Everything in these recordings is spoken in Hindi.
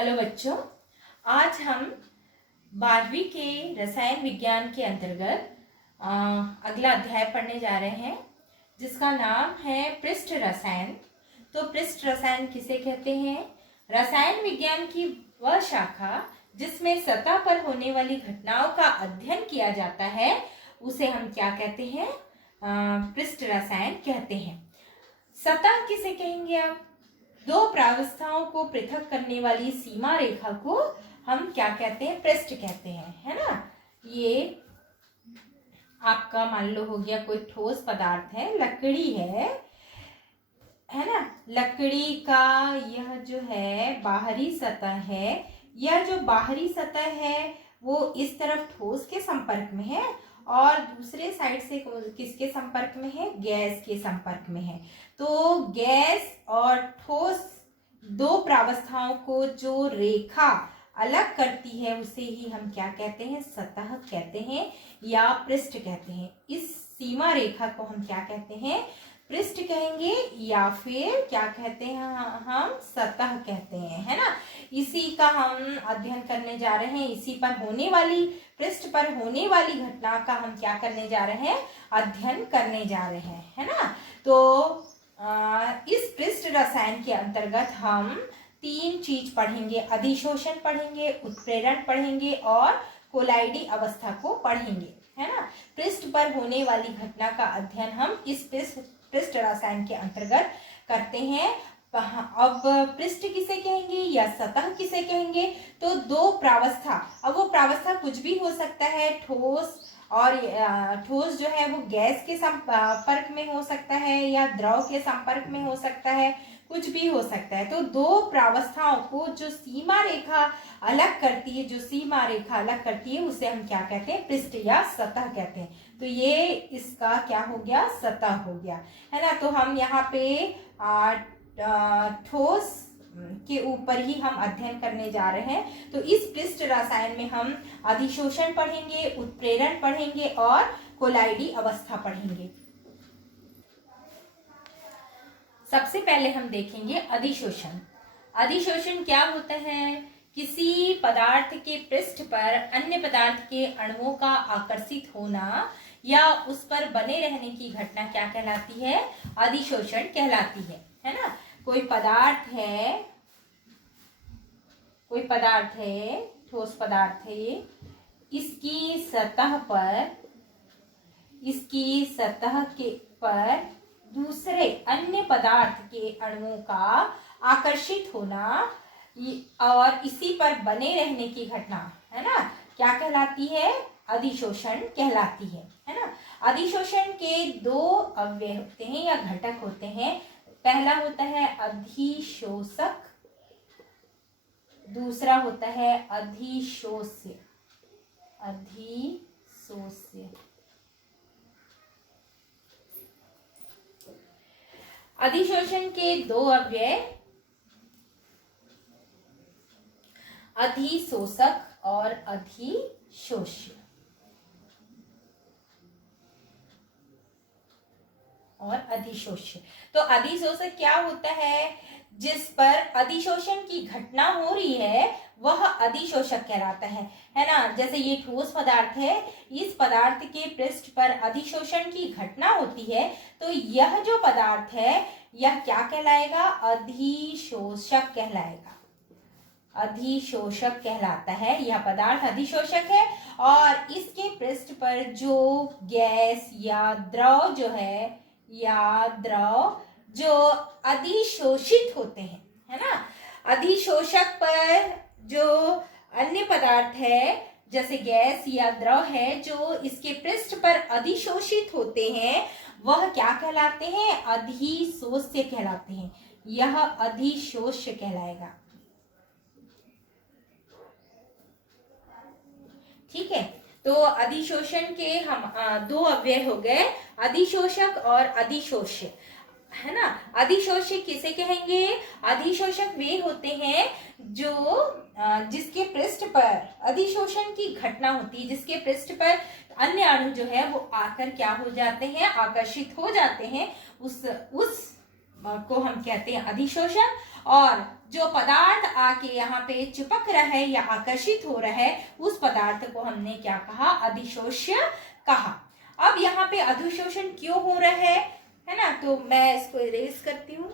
हेलो बच्चों, आज हम 12वीं के रसायन विज्ञान के अंतर्गत अगला अध्याय पढ़ने जा रहे हैं जिसका नाम है पृष्ठ रसायन। तो पृष्ठ रसायन किसे कहते हैं? रसायन विज्ञान की वह शाखा जिसमें सतह पर होने वाली घटनाओं का अध्ययन किया जाता है उसे हम क्या कहते हैं? पृष्ठ रसायन कहते हैं। सतह किसे कहेंगे? आप दो प्रावस्थाओं को पृथक करने वाली सीमा रेखा को हम क्या कहते हैं? पृष्ठ कहते हैं, है ना। ये आपका मान लो हो गया कोई ठोस पदार्थ है, लकड़ी है ना। लकड़ी का यह जो है बाहरी सतह है, यह जो बाहरी सतह है वो इस तरफ ठोस के संपर्क में है और दूसरे साइड से किसके संपर्क में है? गैस के संपर्क में है। तो गैस और ठोस दो प्रावस्थाओं को जो रेखा अलग करती है उसे ही हम क्या कहते हैं? सतह कहते हैं या पृष्ठ कहते हैं। इस सीमा रेखा को हम क्या कहते हैं? पृष्ठ कहेंगे या फिर क्या कहते हैं? हम सतह कहते हैं, है ना। इसी का हम अध्ययन करने जा रहे हैं। इसी पर होने वाली, पृष्ठ पर होने वाली घटना का हम क्या करने जा रहे हैं? अध्ययन करने जा रहे हैं, है ना। तो इस पृष्ठ रसायन के अंतर्गत हम तीन चीज पढ़ेंगे। अधिशोषण पढ़ेंगे, उत्प्रेरण पढ़ेंगे और कोलाइडी अवस्था को पढ़ेंगे, है ना। पृष्ठ पर होने वाली घटना का अध्ययन हम इस पृष्ठ रसायन के अंतर्गत करते हैं। अब पृष्ठ किसे कहेंगे या सतह किसे कहेंगे? तो दो प्रावस्था, अब वो प्रावस्था कुछ भी हो सकता है। ठोस और ठोस जो है वो गैस के संपर्क में हो सकता है या द्रव के संपर्क में हो सकता है, कुछ भी हो सकता है। तो दो प्रावस्थाओं को जो सीमा रेखा अलग करती है, जो सीमा रेखा अलग करती है उसे हम क्या कहते हैं? पृष्ठ या सतह कहते हैं। तो ये इसका क्या हो गया? सतह हो गया, है ना। तो हम यहाँ पे ठोस के ऊपर ही हम अध्ययन करने जा रहे हैं। तो इस पृष्ठ रसायन में हम अधिशोषण पढ़ेंगे, उत्प्रेरण पढ़ेंगे और कोलाइडी अवस्था पढ़ेंगे। सबसे पहले हम देखेंगे अधिशोषण। अधिशोषण क्या होता है? किसी पदार्थ के पृष्ठ पर अन्य पदार्थ के अणुओं का आकर्षित होना या उस पर बने रहने की घटना क्या कहलाती है? अधिशोषण कहलाती है ना। कोई पदार्थ है, ठोस पदार्थ है, इसकी सतह पर दूसरे अन्य पदार्थ के अणुओं का आकर्षित होना और इसी पर बने रहने की घटना, है ना, क्या कहलाती है? अधिशोषण कहलाती है ना। अधिशोषण के दो अवयव होते हैं या घटक होते हैं। पहला होता है अधिशोषक, दूसरा होता है अधिशोष्य। अधिशोषण के दो अवयव अधिशोषक और अधिशोष्य। तो अधिशोषक क्या होता है? जिस पर अधिशोषण की घटना हो रही है वह अधिशोषक कहलाता है ना। जैसे ये ठोस पदार्थ है, इस पदार्थ के पृष्ठ पर अधिशोषण की घटना होती है तो यह जो पदार्थ है यह क्या कहलाएगा? अधिशोषक कहलाएगा। अधिशोषक कहलाता है, यह पदार्थ अधिशोषक है। और इसके पृष्ठ पर जो गैस या द्रव जो अधिशोषित होते हैं, है ना। अधिशोषक पर जो अन्य पदार्थ है जैसे गैस या द्रव है जो इसके पृष्ठ पर अधिशोषित होते हैं वह क्या कहलाते हैं? अधिशोष्य कहलाते हैं। यह अधिशोष्य कहलाएगा, ठीक है। तो अधिशोषण के हम दो अवयव हो गए, अधिशोषक और अधिशोष्य, है ना। अधिशोष्य किसे कहेंगे? अधिशोषक वे होते हैं जो जिसके पृष्ठ पर अधिशोषण की घटना होती है, जिसके पृष्ठ पर अन्य अणु जो है वो आकर क्या हो जाते हैं? आकर्षित हो जाते हैं उस को हम कहते हैं अधिशोषण, और जो पदार्थ आके यहाँ पे चिपक रहा है या आकर्षित हो रहा है उस पदार्थ को हमने क्या कहा, अधिशोष्य कहा। अब यहाँ पे अधिशोषण क्यों हो रहा है ना, तो मैं इसको इरेज करती हूँ।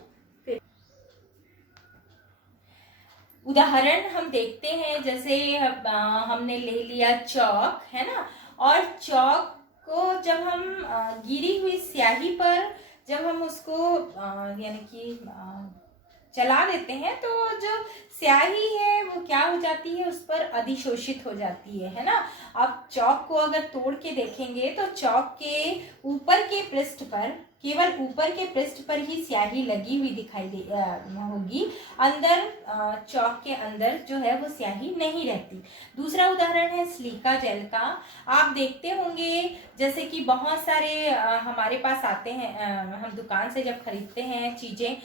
उदाहरण हम देखते हैं, जैसे हमने ले लिया चौक, है ना, और चौक को जब हम गिरी हुई स्याही पर जब हम उसको यानी कि चला देते हैं तो जो स्याही है वो क्या हो जाती है, उस पर अधिशोषित हो जाती है ना। अब चौक को अगर तोड़ के देखेंगे तो चौक के ऊपर के पृष्ठ पर, केवल ऊपर के पृष्ठ पर ही स्याही लगी हुई दिखाई दे होगी, अंदर चौक के अंदर जो है वो स्याही नहीं रहती। दूसरा उदाहरण है सिलिका जेल का। आप देखते होंगे जैसे कि बहुत सारे हमारे पास आते हैं, हम दुकान से जब खरीदते हैं चीजें,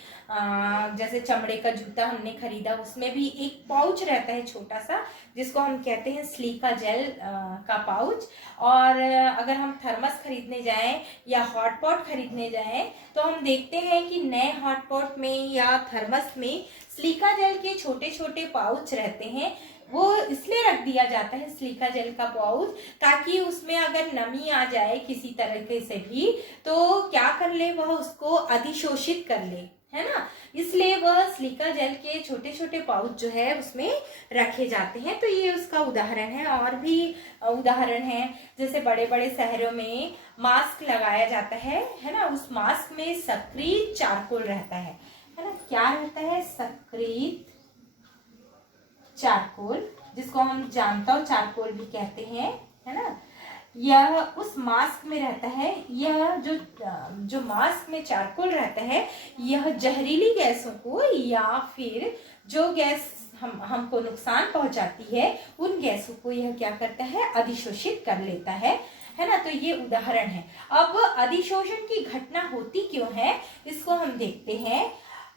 जैसे चमड़े का जूता हमने खरीदा, उसमें भी एक पाउच रहता है छोटा सा, जिसको हम कहते हैं सिलिका जेल का पाउच। और अगर हम थर्मस खरीदने जाएं या हॉट पॉट खरीदने जाएं तो हम देखते हैं कि नए हॉट पॉट में या थर्मस में सिलिका जेल के छोटे छोटे पाउच रहते हैं। वो इसलिए रख दिया जाता है सिलिका जेल का पाउच, ताकि उसमें अगर नमी आ जाए किसी तरीके से भी तो क्या कर ले, वह उसको अधिशोषित कर ले, है ना। इसलिए वह सिलिका जेल के छोटे छोटे पाउच जो है उसमें रखे जाते हैं। तो ये उसका उदाहरण है। और भी उदाहरण है, जैसे बड़े बड़े शहरों में मास्क लगाया जाता है ना, उस मास्क में सक्रिय चारकोल रहता है ना। क्या रहता है, सक्रिय चारकोल, जिसको हम जानता हूं चारकोल भी कहते हैं, है ना। यह उस मास्क में रहता है। यह जो मास्क में चारकोल रहता है, यह जहरीली गैसों को या फिर जो गैस हमको नुकसान पहुंचाती है उन गैसों को यह क्या करता है, अधिशोषित कर लेता है ना। तो ये उदाहरण है। अब अधिशोषण की घटना होती क्यों है, इसको हम देखते हैं।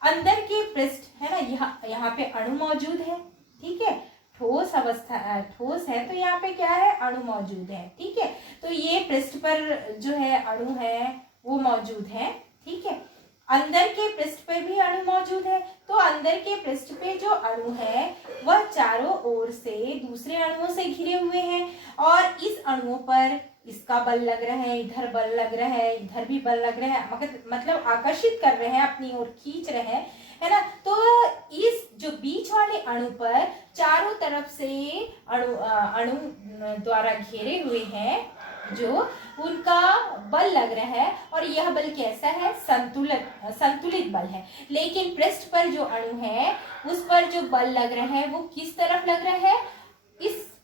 अंदर के पृष्ठ है ना, यहाँ पे अणु मौजूद है, ठीक है, ठोस अवस्था, ठोस है तो यहाँ पे क्या है, अणु मौजूद है, ठीक है। तो ये पृष्ठ पर जो है अणु है वो मौजूद है, ठीक है। अंदर के पृष्ठ पे भी अणु मौजूद है। तो अंदर के पृष्ठ पे जो अणु है वह चारों ओर से दूसरे अणुओं से घिरे हुए हैं, और इस अणुओं पर इसका बल लग रहा है, इधर बल लग रहा है, इधर भी बल लग रहा है, मतलब आकर्षित कर रहे हैं, अपनी ओर खींच रहे हैं, है ना। तो इस जो बीच वाले अणु पर चारों तरफ से अणु द्वारा घेरे हुए हैं, जो उनका बल लग रहा है, और यह बल कैसा है, संतुलित बल है। लेकिन पृष्ठ पर जो अणु है उस पर जो बल लग रहा है वो किस तरफ लग रहा है,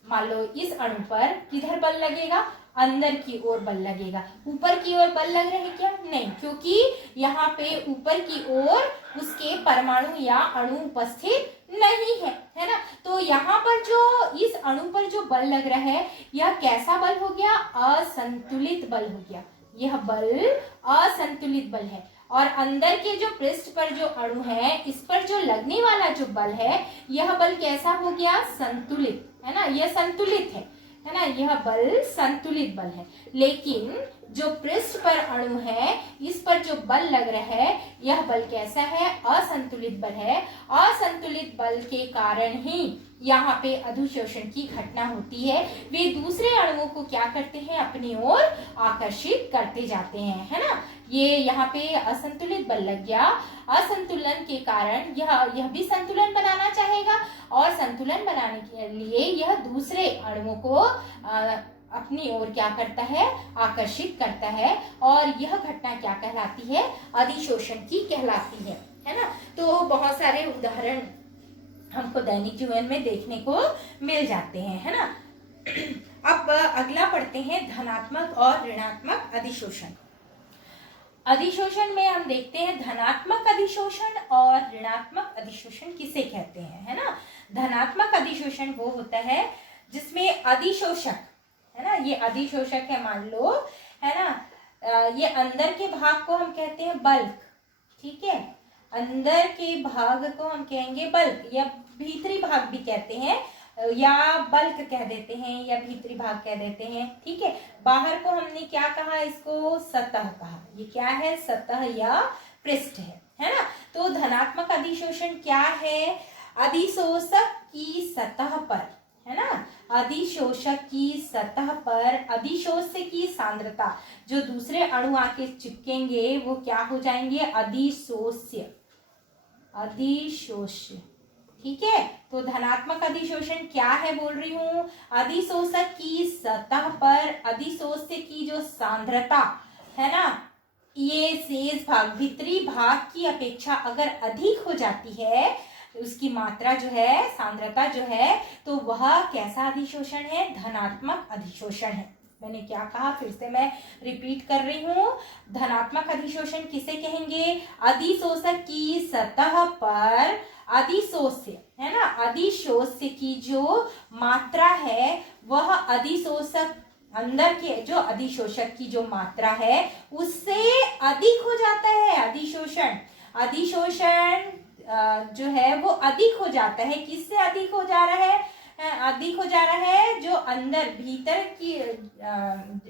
मान लो इस अणु पर किधर बल लगेगा, अंदर की ओर बल लगेगा। ऊपर की ओर बल लग रहे हैं क्या, नहीं, क्योंकि यहाँ पे ऊपर की ओर उसके परमाणु या अणु उपस्थित नहीं है ना। तो यहाँ पर जो इस अणु पर जो बल लग रहा है यह कैसा बल हो गया, असंतुलित बल हो गया। यह बल असंतुलित बल है। और अंदर के जो पृष्ठ पर जो अणु है इस पर जो लगने वाला जो बल है यह बल कैसा हो गया, संतुलित, है ना, यह संतुलित है ना, यह बल संतुलित बल है। लेकिन जो पृष्ठ पर अणु है इस पर जो बल लग रहा है यह बल कैसा है, असंतुलित बल है। असंतुलित बल के कारण ही यहाँ पे अधिशोषण की घटना होती है। वे दूसरे अणुओं को क्या करते हैं, अपनी ओर आकर्षित करते जाते हैं, है ना। ये यहाँ पे असंतुलित बल लग गया। असंतुलन के कारण यह भी संतुलन बनाना चाहेगा, और संतुलन बनाने के लिए यह दूसरे अणुओं को अपनी ओर क्या करता है, आकर्षित करता है। और यह घटना क्या कहलाती है, अधिशोषण की कहलाती है ना। तो बहुत सारे उदाहरण हमको दैनिक जीवन में देखने को मिल जाते हैं, है ना। अब अगला पढ़ते हैं, धनात्मक और ऋणात्मक अधिशोषण। अधिशोषण में हम देखते हैं धनात्मक अधिशोषण और ऋणात्मक अधिशोषण किसे कहते हैं, है ना। धनात्मक अधिशोषण वो होता है जिसमें अधिशोषक, है ना, ये अधिशोषक है, मान लो, है ना, ये अंदर के भाग को हम कहते हैं बल्क, ठीक है, अंदर के भाग को हम कहेंगे बल्क, या भीतरी भाग भी कहते हैं, या बल्क कह देते हैं, या भीतरी भाग कह देते हैं, ठीक है। बाहर को हमने क्या कहा, इसको सतह कहा। ये क्या है, सतह या पृष्ठ है है ना। तो धनात्मक अधिशोषण क्या है? अधिशोषक की सतह पर, है ना, अधिशोषक की सतह पर अधिशोष्य की सांद्रता, जो दूसरे अणु आके चिपकेंगे वो क्या हो जाएंगे? अधिशोष्य, अधिशोष्य। ठीक है, तो धनात्मक अधिशोषण क्या है बोल रही हूं? अधिशोषक की सतह पर अधिशोष्य की जो सांद्रता है ना, ये शेष भाग, भीतरी भाग की अपेक्षा अगर अधिक हो जाती है, उसकी मात्रा जो है, सांद्रता जो है, तो वह कैसा अधिशोषण है? धनात्मक अधिशोषण है। मैंने क्या कहा, फिर से मैं रिपीट कर रही हूं। धनात्मक अधिशोषण किसे कहेंगे? अधिशोषक की सतह पर अधिशोष्य, है ना, अधिशोष्य की जो मात्रा है वह अधिशोषक अंदर के जो अधिशोषक की जो मात्रा है उससे अधिक हो जाता है। अधिशोषण, अधिशोषण जो है वो अधिक हो जाता है। किससे अधिक हो जा रहा है? अधिक हो जा रहा है जो अंदर भीतर की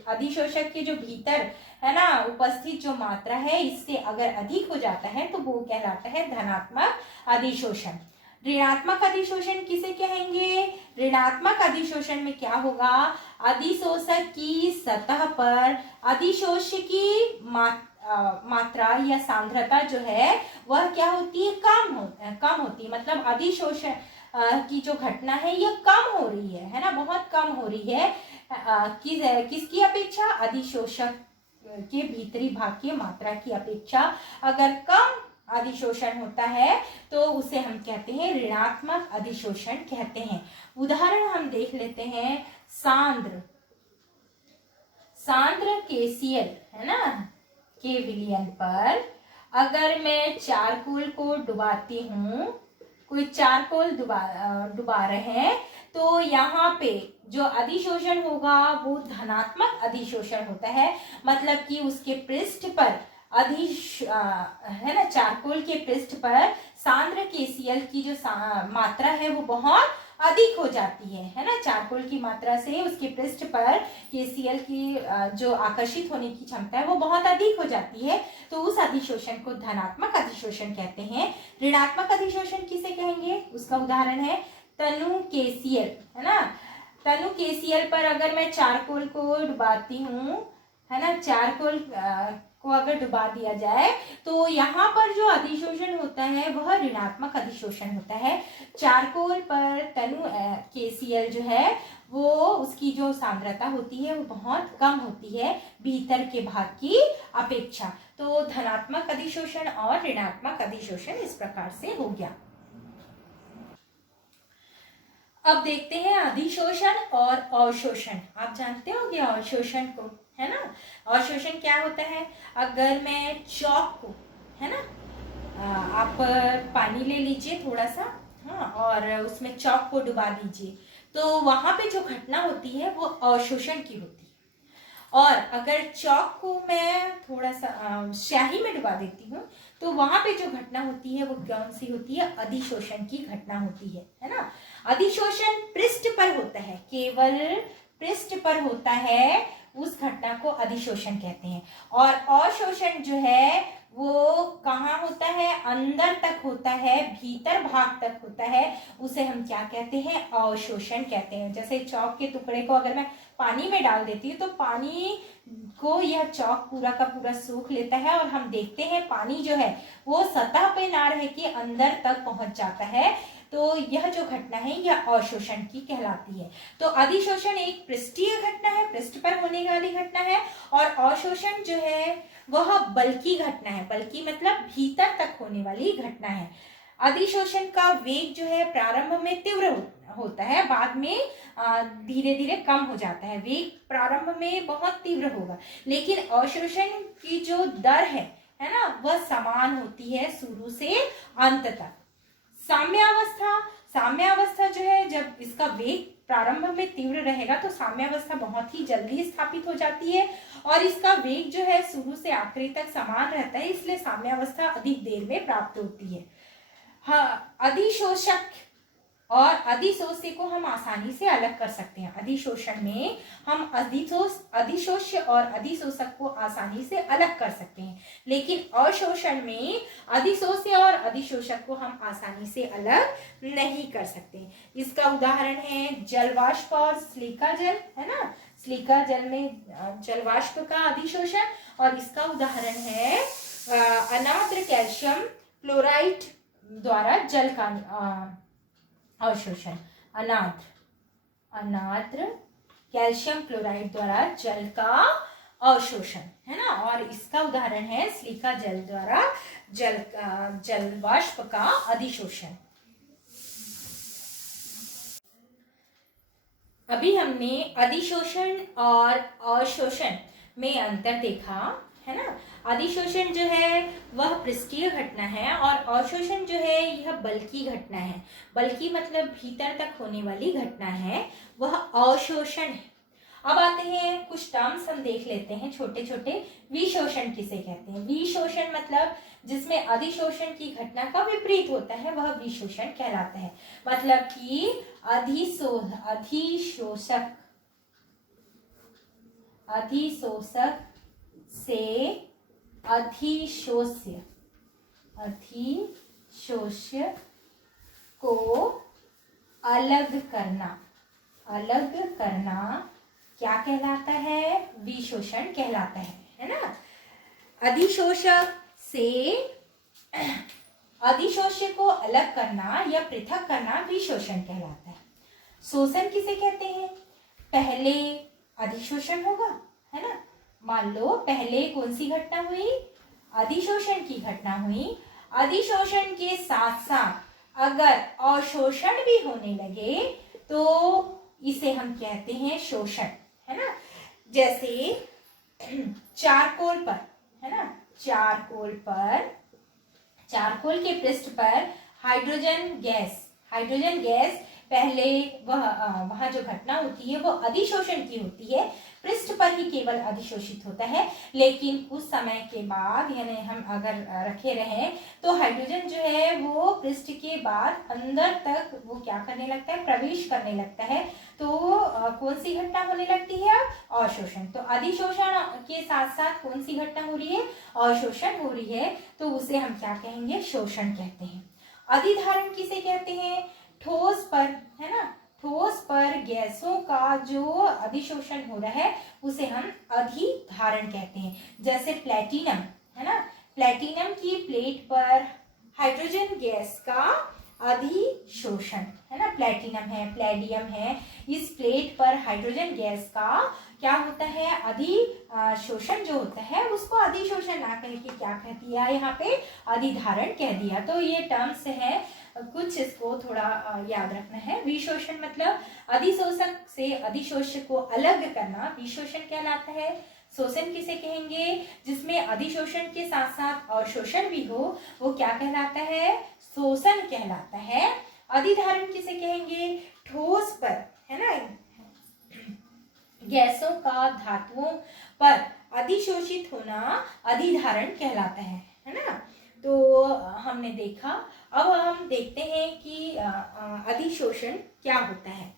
अधिशोषक के जो भीतर है ना उपस्थित जो मात्रा है, इससे अगर अधिक हो जाता है तो वो कहलाता है धनात्मक अधिशोषण। ऋणात्मक अधिशोषण किसे कहेंगे? ऋणात्मक अधिशोषण में क्या होगा? अधिशोषक की सतह पर अधिशोष्य की मात्रा या सांद्रता जो है वह क्या होती है? कम होती है। मतलब अधिशोषण की जो घटना है ये कम हो रही है ना, बहुत कम हो रही है। किसकी अपेक्षा? अधिशोषक के भीतरी भाग की मात्रा की अपेक्षा अगर कम अधिशोषण होता है तो उसे हम कहते हैं ऋणात्मक अधिशोषण कहते हैं। उदाहरण हम देख लेते हैं। सांद्र KCl, है ना, के विलयन पर अगर मैं चारकोल को डुबाती हूँ, कोई चारकोल डुबा रहे हैं, तो यहाँ पे जो अधिशोषण होगा वो धनात्मक अधिशोषण होता है। मतलब कि उसके पृष्ठ पर है ना, चारकोल के पृष्ठ पर सांद्र KCl की जो मात्रा है वो बहुत अधिक हो जाती है ना। चारकोल की मात्रा से उसके पृष्ठ पर KCl की जो आकर्षित होने की क्षमता है वो बहुत अधिक हो जाती है, तो उस अधिशोषण को धनात्मक अधिशोषण कहते हैं। ऋणात्मक अधिशोषण किसे कहेंगे? उसका उदाहरण है तनु KCl, है ना। तनु KCl पर अगर मैं चारकोल को डुबाती हूँ, है ना, चारकोल को अगर डुबा दिया जाए तो यहाँ पर जो अधिशोषण होता है वह ऋणात्मक अधिशोषण होता है। चारकोल पर तनु KCl जो है वो उसकी जो सांद्रता होती है वो बहुत कम होती है भीतर के भाग की अपेक्षा। तो धनात्मक अधिशोषण और ऋणात्मक अधिशोषण इस प्रकार से हो गया। अब देखते हैं अधिशोषण और अवशोषण। आप जानते होंगे अवशोषण को, है ना। अवशोषण क्या होता है? अगर मैं चॉक को, है ना, आप पानी ले लीजिए थोड़ा सा, हाँ, और उसमें चॉक को डुबा दीजिए, तो वहां पे जो घटना होती है वो अवशोषण की होती है। और अगर चॉक को मैं थोड़ा सा स्याही में डुबा देती हूँ तो वहां पे जो घटना होती है वो कौन सी होती है? अधिशोषण की घटना होती है ना। अधिशोषण पृष्ठ पर होता है, केवल पृष्ठ पर होता है, उस घटना को अधिशोषण कहते हैं। और अवशोषण जो है वो कहाँ होता है? अंदर तक होता है, भीतर भाग तक होता है, उसे हम क्या कहते हैं? अवशोषण कहते हैं। जैसे चौक के टुकड़े को अगर मैं पानी में डाल देती हूँ तो पानी को यह चौक पूरा का पूरा सूख लेता है और हम देखते हैं पानी जो है वो सतह पे ना रह के अंदर तक पहुंच जाता है। तो यह जो घटना है यह अवशोषण की कहलाती है। तो अधिशोषण एक पृष्ठीय घटना है, पृष्ठ पर होने वाली घटना है, और अवशोषण जो है वह बल्कि घटना है। बल्कि मतलब भीतर तक होने वाली घटना है। अधिशोषण का वेग जो है प्रारंभ में तीव्र होता है, बाद में धीरे धीरे कम हो जाता है। वेग प्रारंभ में बहुत तीव्र होगा, लेकिन अवशोषण की जो दर है ना, वह समान होती है शुरू से अंत तक। साम्यावस्था जो है, जब इसका वेग प्रारंभ में तीव्र रहेगा तो साम्यावस्था बहुत ही जल्दी स्थापित हो जाती है, और इसका वेग जो है शुरू से आखिरी तक समान रहता है, इसलिए साम्यावस्था अधिक देर में प्राप्त होती है। हाँ, अधिशोषक और अधिशोष्य को हम आसानी से अलग कर सकते हैं। अधिशोषण में हम अधिशोष्य और अधिशोषक को आसानी से अलग कर सकते हैं, लेकिन अशोषण में अधिशोष्य और अधिशोषक को हम आसानी से अलग नहीं कर सकते। इसका उदाहरण है जलवाष्प और स्लीका जल, है ना। स्लीका जल में जलवाष्प का अधिशोषण, और इसका उदाहरण है अनाद्र कैल्शियम क्लोराइड द्वारा जल का अवशोषण। अनाद्र कैल्शियम क्लोराइड द्वारा जल का अवशोषण, है ना। और इसका उदाहरण है स्लीका जल द्वारा जलवाष्प का अधिशोषण। अभी हमने अधिशोषण और अवशोषण में अंतर देखा, है ना। अधिशोषण जो है वह पृष्ठीय घटना है और अवशोषण जो है यह बल्की घटना है। बल्की मतलब भीतर तक होने वाली घटना है, वह अवशोषण है। अब आते हैं कुछ टर्म्स हम देख लेते हैं छोटे छोटे। विशोषण किसे कहते हैं? विशोषण मतलब जिसमें अधिशोषण की घटना का विपरीत होता है, वह विशोषण कहलाता है। मतलब कि अधिशोषक से अधिशोष्य को अलग करना क्या कहलाता है? विशोषण कहलाता है ना। अधिशोषक से अधिशोष्य को अलग करना या पृथक करना विशोषण कहलाता है। शोषण किसे कहते हैं? पहले अधिशोषण होगा, है ना। मान लो पहले कौन सी घटना हुई? अधिशोषण की घटना हुई। अधिशोषण के साथ साथ अगर अवशोषण भी होने लगे तो इसे हम कहते हैं शोषण, है ना। जैसे चारकोल पर, है ना, चारकोल के पृष्ठ पर हाइड्रोजन गैस पहले वह जो घटना होती है वो अधिशोषण की होती है, पृष्ठ पर ही केवल अधिशोषित होता है। लेकिन कुछ समय के बाद, यानी हम अगर रखे रहे तो हाइड्रोजन जो है वो पृष्ठ के बाद अंदर तक वो क्या करने लगता है? प्रवेश करने लगता है। तो कौन सी घटना होने लगती है? अवशोषण। तो अधिशोषण के साथ साथ कौन सी घटना हो रही है? अवशोषण हो रही है, तो उसे हम क्या कहेंगे? शोषण कहते हैं। अधिधारण किसे कहते हैं? ठोस पर, है ना, ठोस पर गैसों का जो अधिशोषण हो रहा है उसे हम अधिधारण कहते हैं। जैसे प्लेटिनम, है ना, प्लेटिनम की प्लेट पर हाइड्रोजन गैस का अधिशोषण, है ना। प्लेटिनम है, प्लेडियम है, इस प्लेट पर हाइड्रोजन गैस का क्या होता है? अधिशोषण जो होता है उसको अधिशोषण ना कह के क्या कह दिया यहाँ पे? अधिधारण कह दिया। तो ये टर्म्स है कुछ, इसको थोड़ा याद रखना है। विशोषण मतलब अधिशोषक से अधिशोष्य को अलग करना विशोषण कहलाता है। शोषण किसे कहेंगे? जिसमें अधिशोषण के साथ साथ अवशोषण भी हो, वो क्या कहलाता है? शोषण कहलाता है। अधिधारण किसे कहेंगे? ठोस पर, है ना, गैसों का धातुओं पर अधिशोषित होना अधिधारण कहलाता है ना। तो हमने देखा। अब हम देखते हैं कि अधिशोषण क्या होता है।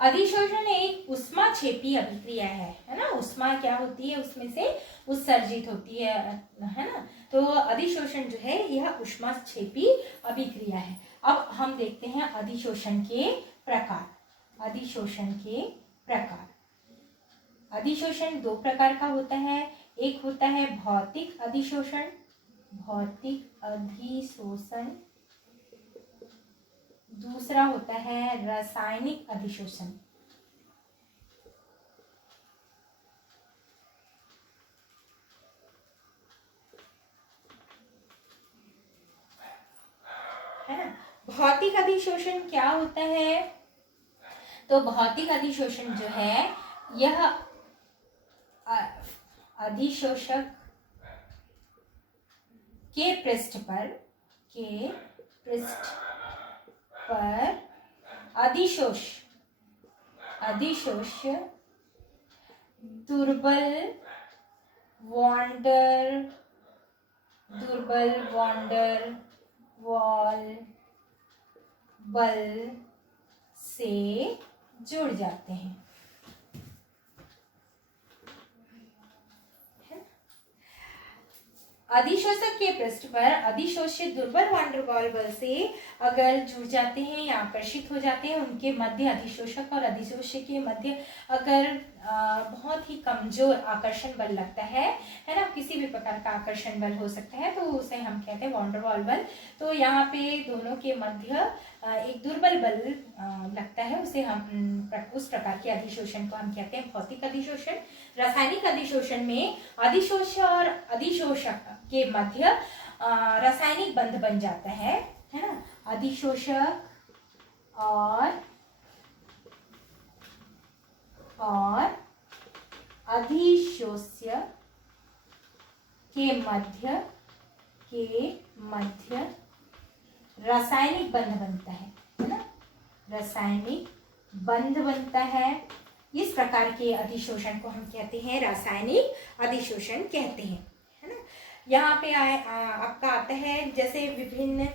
अधिशोषण एक उष्माक्षेपी अभिक्रिया है ना। उष्मा क्या होती है? उसमें से उत्सर्जित होती है ना। तो अधिशोषण जो है यह उष्माक्षेपी अभिक्रिया है। अब हम देखते हैं अधिशोषण के प्रकार। अधिशोषण दो प्रकार का होता है। एक होता है भौतिक अधिशोषण, दूसरा होता है रासायनिक अधिशोषण। है ना। भौतिक अधिशोषण क्या होता है? तो भौतिक अधिशोषण जो है यह अधिशोषक के पृष्ठ पर अधिशोष्य दुर्बल वॉन्डर वॉल बल से जुड़ जाते हैं। अधिशोषक के पृष्ठ पर अधिशोषित दुर्बल वान डेर वाल बल से अगर जुड़ जाते हैं या आकर्षित हो जाते हैं, उनके मध्य अधिशोषक और अधिशोषक के मध्य अगर बहुत ही कमजोर आकर्षण बल लगता है ना, किसी भी प्रकार का आकर्षण बल हो सकता है, तो उसे हम कहते हैं वान डेर वाल बल। तो यहाँ पे दोनों के मध्य एक दुर्बल बल लगता है, उसे हम उस प्रकार के अधिशोषण को हम कहते हैं भौतिक अधिशोषण। रासायनिक अधिशोषण में अधिशोषक और अधिशोषक के मध्य रासायनिक बंध बन जाता है ना। अधिशोषक और अधिशोष्य के मध्य रासायनिक बंध बनता है ना, रासायनिक बंध बनता है। इस प्रकार के अधिशोषण को हम कहते हैं रासायनिक अधिशोषण कहते हैं, है ना। यहाँ पे आपका आता है जैसे विभिन्न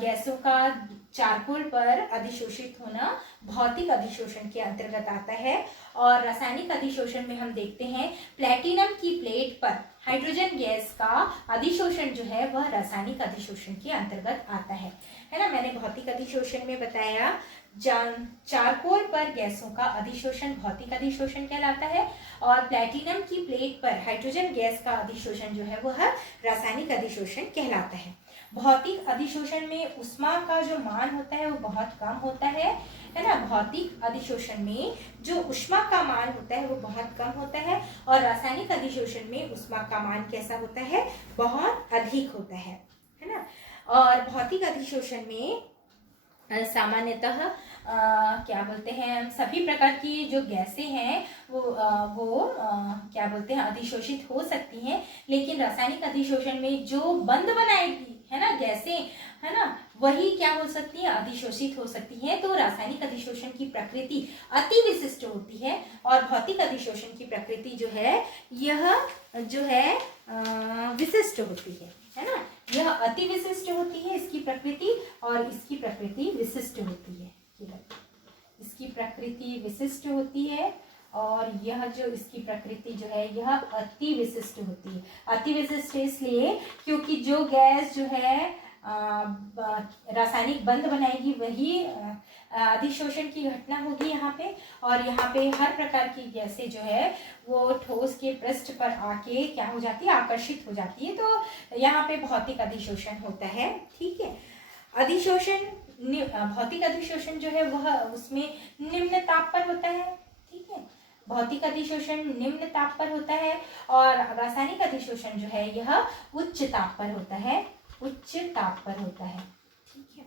गैसों का चारकोल पर अधिशोषित होना भौतिक अधिशोषण के अंतर्गत आता है। और रासायनिक अधिशोषण में हम देखते हैं प्लेटिनम की प्लेट पर हाइड्रोजन गैस का अधिशोषण जो है वह रासायनिक अधिशोषण के अंतर्गत आता है ना। मैंने भौतिक अधिशोषण में बताया चारकोल पर गैसों का अधिशोषण भौतिक अधिशोषण कहलाता है, और प्लेटिनम की प्लेट पर हाइड्रोजन गैस का अधिशोषण जो है वह रासायनिक अधिशोषण कहलाता है। भौतिक अधिशोषण में ऊष्मा का जो मान होता है वो बहुत कम होता है ना। भौतिक अधिशोषण में जो ऊष्मा का मान होता है वो बहुत कम होता है, और रासायनिक अधिशोषण में ऊष्मा का मान कैसा होता है, बहुत अधिक होता है ना। और भौतिक अधिशोषण में सामान्यतः क्या बोलते हैं, सभी प्रकार की जो गैसें हैं वो क्या बोलते हैं अधिशोषित हो सकती हैं, लेकिन रासायनिक अधिशोषण में जो बंध बनाएगी है ना गैसें, है ना, वही क्या हो सकती है, अधिशोषित हो सकती है। तो रासायनिक अधिशोषण की प्रकृति अति विशिष्ट होती है, और भौतिक अधिशोषण की प्रकृति जो है यह जो है विशिष्ट होती है ना। यह अति विशिष्ट होती है इसकी प्रकृति, और इसकी प्रकृति विशिष्ट होती है। इसकी प्रकृति विशिष्ट होती है, और यह जो इसकी प्रकृति जो है यह अति विशिष्ट होती है। अति विशिष्ट इसलिए क्योंकि जो गैस जो है रासायनिक बंध बनाएगी वही अधिशोषण की घटना होगी यहाँ पे, और यहाँ पे हर प्रकार की गैसें जो है वो ठोस के पृष्ठ पर आके क्या हो जाती है, आकर्षित हो जाती है। तो यहाँ पे भौतिक अधिशोषण होता है, ठीक है। अधिशोषण भौतिक अधिशोषण जो है वह उसमें निम्न ताप पर होता है, ठीक है। भौतिक अधिशोषण निम्न ताप पर होता है, और रासायनिक अधिशोषण जो है यह उच्च ताप पर होता है, उच्च ताप पर होता है, ठीक है।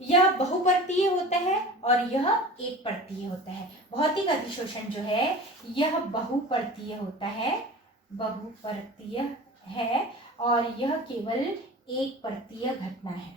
यह बहुपर्तीय होता है और यह एक पर्तीय होता है। भौतिक अधिशोषण जो है यह बहुपर्तीय होता है, बहुपर्तीय है, और यह केवल एक पर्तीय घटना है।